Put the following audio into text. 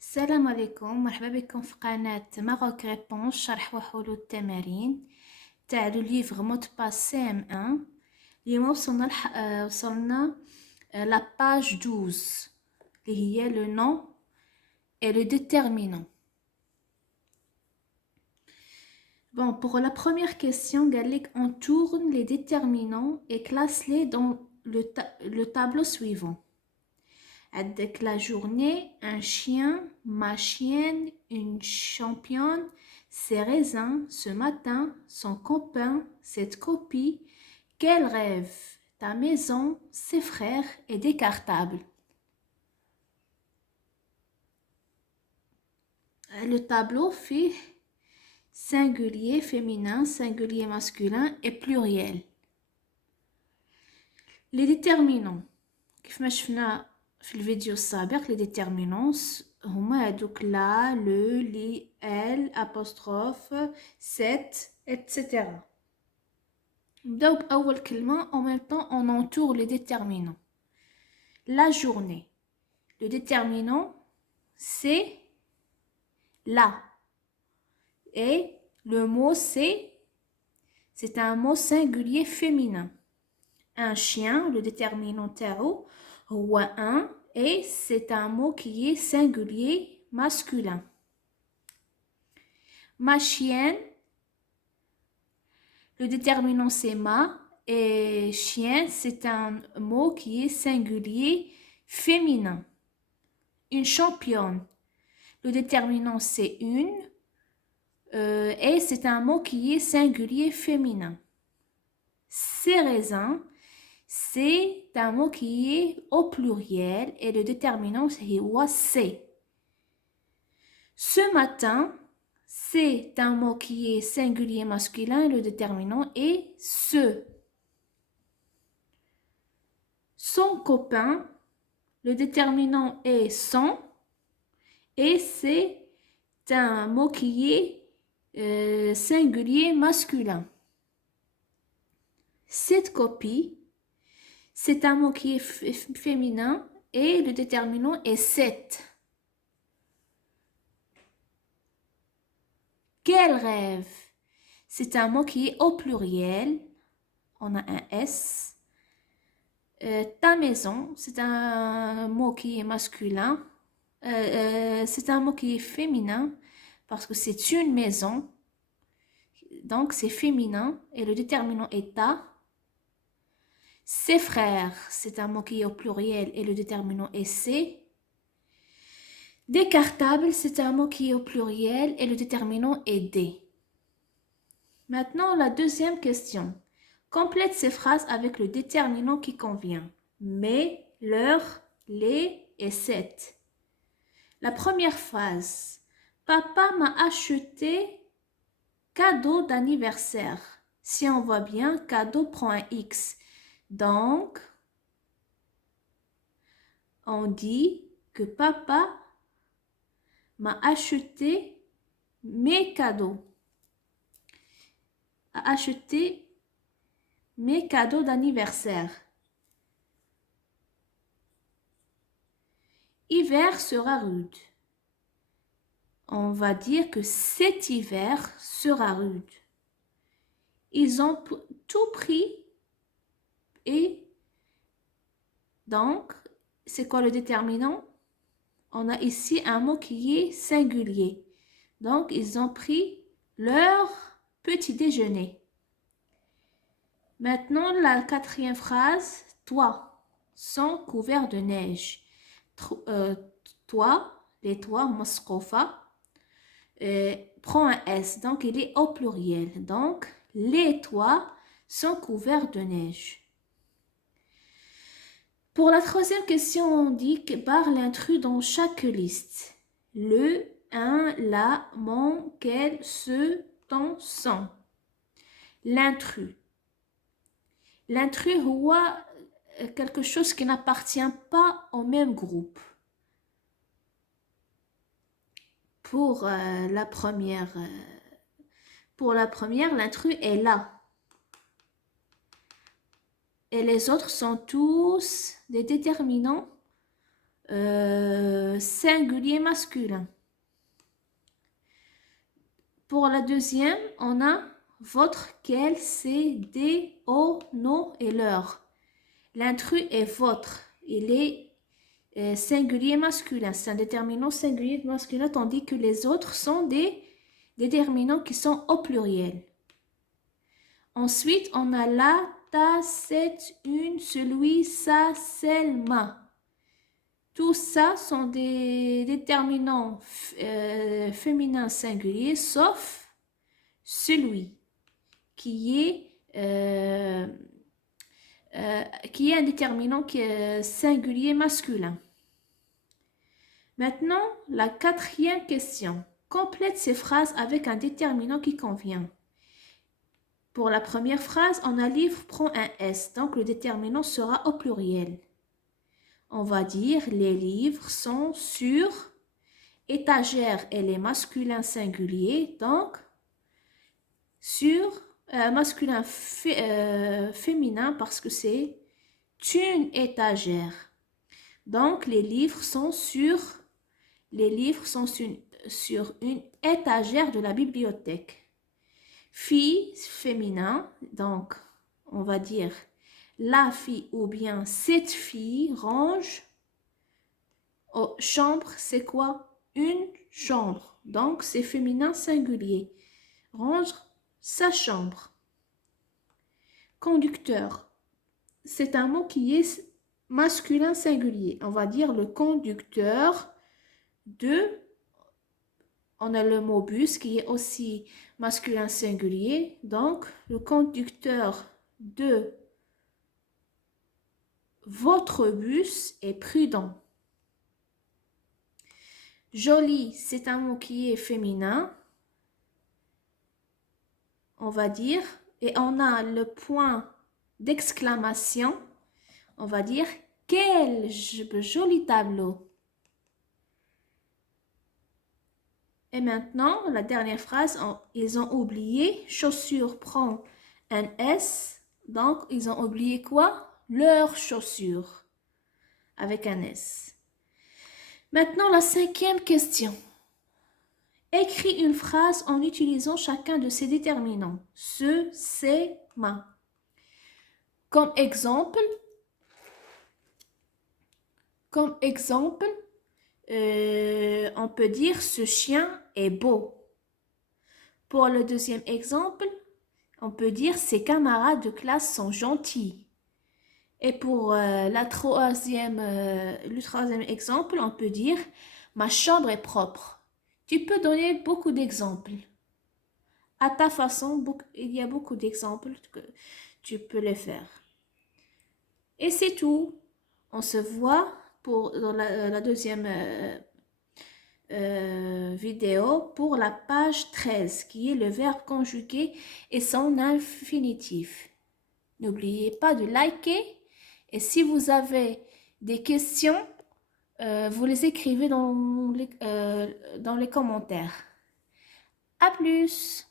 السلام عليكم، مرحبا بكم في قناة ماروك ريبونس شرح وحلول التمارين تاع لو ليفغ مود باس سي ام ان. اليوم وصلنا لا باج 12 اللي هي لو نون et le déterminant. Bon, pour la première question, Gallic, on tourne les déterminants et classe-les dans le tableau suivant. Avec la journée, un chien, ma chienne, une championne, ses raisins, ce matin, son copain, cette copie, quel rêve, ta maison, ses frères et des cartables. Le tableau fait singulier féminin, singulier masculin et pluriel. Les déterminants. كيف ما شفنا في الفيديو السابق les déterminants هما هادوك لا le li elle apostrophe cette etc. نبداو بأول كلمة. En même temps on entoure les déterminants. La journée, le déterminant c'est la et le mot c'est un mot singulier féminin. Un chien, le déterminant تاعو هو un et c'est un mot qui est singulier masculin. Ma chienne, le déterminant c'est ma et chien c'est un mot qui est singulier féminin. Une championne, le déterminant c'est une et c'est un mot qui est singulier féminin. Ces raisins, c'est un mot qui est au pluriel et le déterminant c'est. Ce matin, c'est un mot qui est singulier masculin et le déterminant est ce. Son copain, le déterminant est son et c'est un mot qui est singulier masculin. Cette copie, c'est un mot qui est féminin et le déterminant est cette. Quel rêve? C'est un mot qui est au pluriel. On a un S. Ta maison, c'est un mot qui est masculin. C'est un mot qui est féminin parce que c'est une maison. Donc c'est féminin et le déterminant est ta. Ses frères, c'est un mot qui est au pluriel et le déterminant est ses. Des cartables, c'est un mot qui est au pluriel et le déterminant est des. Maintenant, la deuxième question. Complète ces phrases avec le déterminant qui convient. Mais, leur, les et cette. La première phrase. Papa m'a acheté cadeau d'anniversaire. Si on voit bien, cadeau prend un X. Donc, on dit que papa m'a acheté mes cadeaux. A acheté mes cadeaux d'anniversaire. Hiver sera rude. On va dire que cet hiver sera rude. Ils ont tout pris et donc, c'est quoi le déterminant? On a ici un mot qui est singulier. Donc, ils ont pris leur petit déjeuner. Maintenant, la quatrième phrase. Toits sont couverts de neige. Toit, les toits, masqoufa, prend un S. Donc, il est au pluriel. Donc, les toits sont couverts de neige. Pour la troisième question, on dit que par l'intrus dans chaque liste. Le, un, la, mon, quel, ce, ton, son. L'intrus. L'intrus est quelque chose qui n'appartient pas au même groupe. Pour la première, l'intrus est là. Et les autres sont tous des déterminants singulier masculin. Pour la deuxième, on a votre, quel, c'est, des, au, nos et leur. L'intrus est votre. Il est singulier masculin. C'est un déterminant singulier masculin, tandis que les autres sont des déterminants qui sont au pluriel. Ensuite, on a la, ta, cette, une, celui, ça, celle, ma. Tout ça sont des déterminants féminins singuliers, sauf celui qui est un déterminant singulier masculin. Maintenant, la quatrième question. Complète ces phrases avec un déterminant qui convient. Pour la première phrase, on a livre prend un S, donc le déterminant sera au pluriel. On va dire les livres sont sur étagère, elle est masculin singulier, donc sur masculin féminin parce que c'est une étagère. Donc les livres sont sur une étagère de la bibliothèque. Fille féminin, donc on va dire la fille ou bien cette fille range. Oh, chambre, c'est quoi? Une chambre. Donc c'est féminin singulier. Range sa chambre. Conducteur, c'est un mot qui est masculin singulier. On va dire le conducteur de... On a le mot bus qui est aussi masculin singulier. Donc, le conducteur de votre bus est prudent. Joli, c'est un mot qui est féminin. On va dire. Et on a le point d'exclamation. On va dire, quel joli tableau. Et maintenant, la dernière phrase, ils ont oublié, chaussure prend un S, donc ils ont oublié quoi? Leurs chaussures, avec un S. Maintenant, la cinquième question. Écris une phrase en utilisant chacun de ces déterminants. Ce, c'est, ma. Comme exemple, on peut dire ce chien est beau. Pour le deuxième exemple, on peut dire ses camarades de classe sont gentils. Et pour le troisième exemple, on peut dire ma chambre est propre. Tu peux donner beaucoup d'exemples. À ta façon, il y a beaucoup d'exemples que tu peux les faire. Et c'est tout. On se voit dans la deuxième vidéo pour la page 13 qui est le verbe conjugué et son infinitif. N'oubliez pas de liker et si vous avez des questions, vous les écrivez dans les commentaires. À plus!